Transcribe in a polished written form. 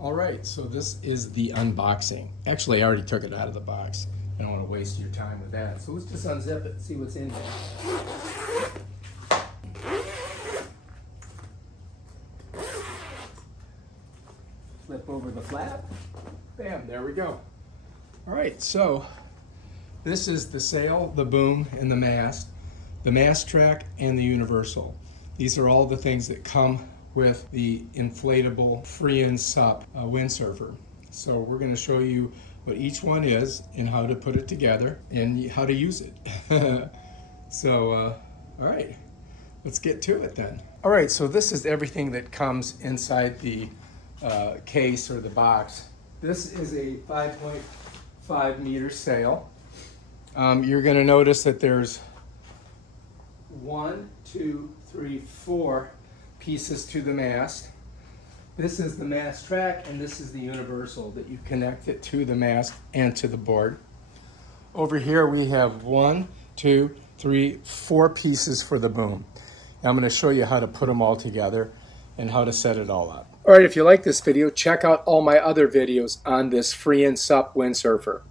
All right, so this is the unboxing. Actually, I already took it out of the box. I don't want to waste your time with that. So let's just unzip it and see what's in there. Flip over the flap. Bam, there we go. All right, so this is the sail, the boom, and the mast track, and the universal. These are all the things that come with the inflatable FreeinSUP Windsurfer. So we're going to show you what each one is and how to put it together and how to use it. All right, let's get to it then. All right, so this is everything that comes inside the case or the box. This is a 5.5 meter sail. You're going to notice that there's 1, 2, 3, 4 pieces to the mast. This is the mast track, and this is the universal that you connect it to the mast and to the board. Over here we have 1, 2, 3, 4 pieces for the boom. Now I'm going to show you how to put them all together and how to set it all up. All right, if you like this video, check out all my other videos on this FreeinSUP Windsurfer.